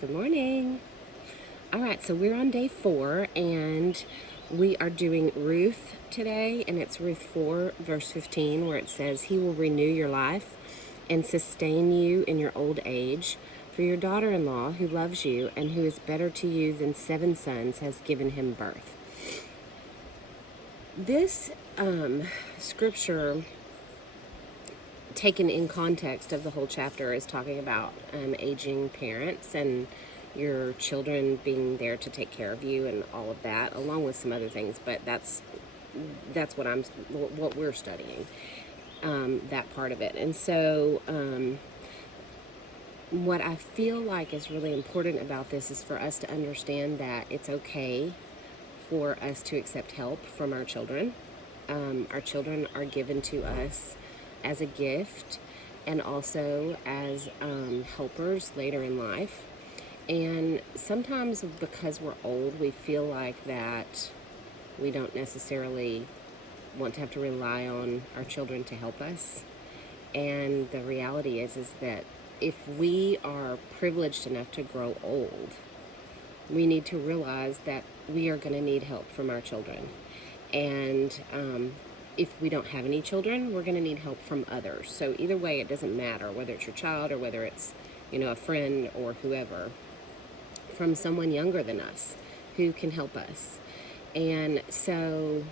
Good morning. All right, so we're on day 4, and we are doing Ruth today, and it's Ruth 4, verse 15, where it says, "He will renew your life and sustain you in your old age. For your daughter-in-law, who loves you and who is better to you than 7 sons, has given him birth." This scripture, taken in context of the whole chapter, is talking about aging parents and your children being there to take care of you and all of that, along with some other things. But that's what we're studying, that part of it. And so what I feel like is really important about this is for us to understand that it's okay for us to accept help from our children. Our children are given to us as a gift and also as helpers later in life. And sometimes because we're old, we feel like that we don't necessarily want to have to rely on our children to help us. And the reality is that if we are privileged enough to grow old, we need to realize that we are going to need help from our children. And if we don't have any children, we're going to need help from others. So either way, it doesn't matter whether it's your child or whether it's, a friend or whoever, from someone younger than us who can help us. And so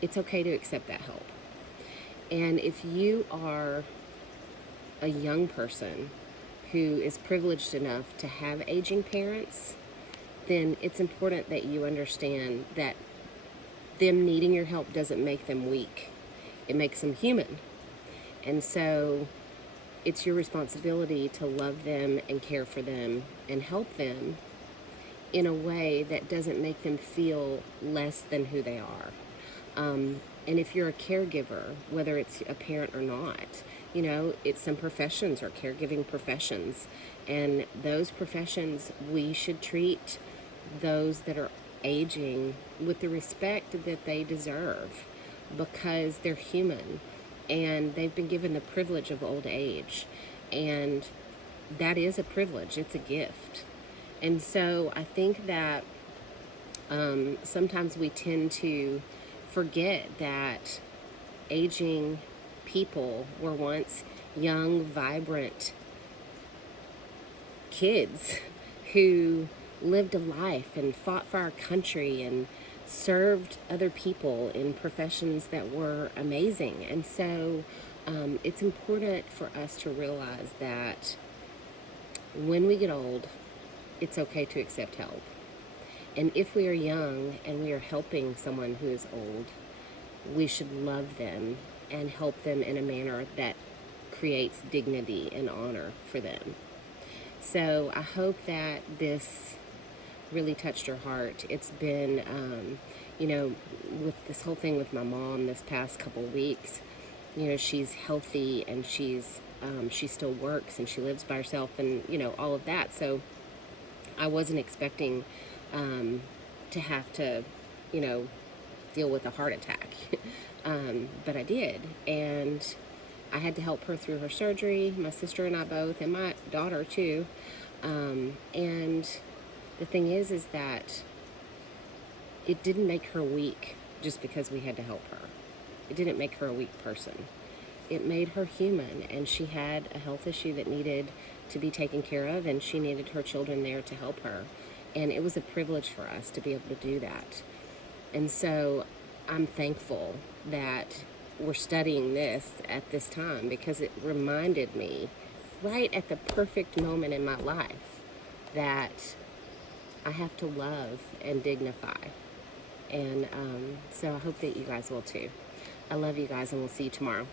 it's okay to accept that help. And if you are a young person who is privileged enough to have aging parents, then it's important that you understand that them needing your help doesn't make them weak. It makes them human. And so it's your responsibility to love them and care for them and help them in a way that doesn't make them feel less than who they are. And if you're a caregiver, whether it's a parent or not, it's some professions are caregiving professions. And those professions, we should treat those that are aging with the respect that they deserve, because they're human and they've been given the privilege of old age. And that is a privilege, it's a gift. And so I think that sometimes we tend to forget that aging people were once young, vibrant kids who lived a life and fought for our country and served other people in professions that were amazing. And so it's important for us to realize that when we get old, it's okay to accept help. And if we are young and we are helping someone who is old, we should love them and help them in a manner that creates dignity and honor for them. So I hope that this really touched your heart. It's been, with this whole thing with my mom this past couple weeks, she's healthy and she still works and she lives by herself and, all of that. So I wasn't expecting to have to, deal with a heart attack. But I did. And I had to help her through her surgery, my sister and I both, and my daughter too. And the thing is that it didn't make her weak just because we had to help her. It didn't make her a weak person. It made her human, and she had a health issue that needed to be taken care of, and she needed her children there to help her. And it was a privilege for us to be able to do that. And so I'm thankful that we're studying this at this time, because it reminded me right at the perfect moment in my life that I have to love and dignify. And so I hope that you guys will too. I love you guys, and we'll see you tomorrow.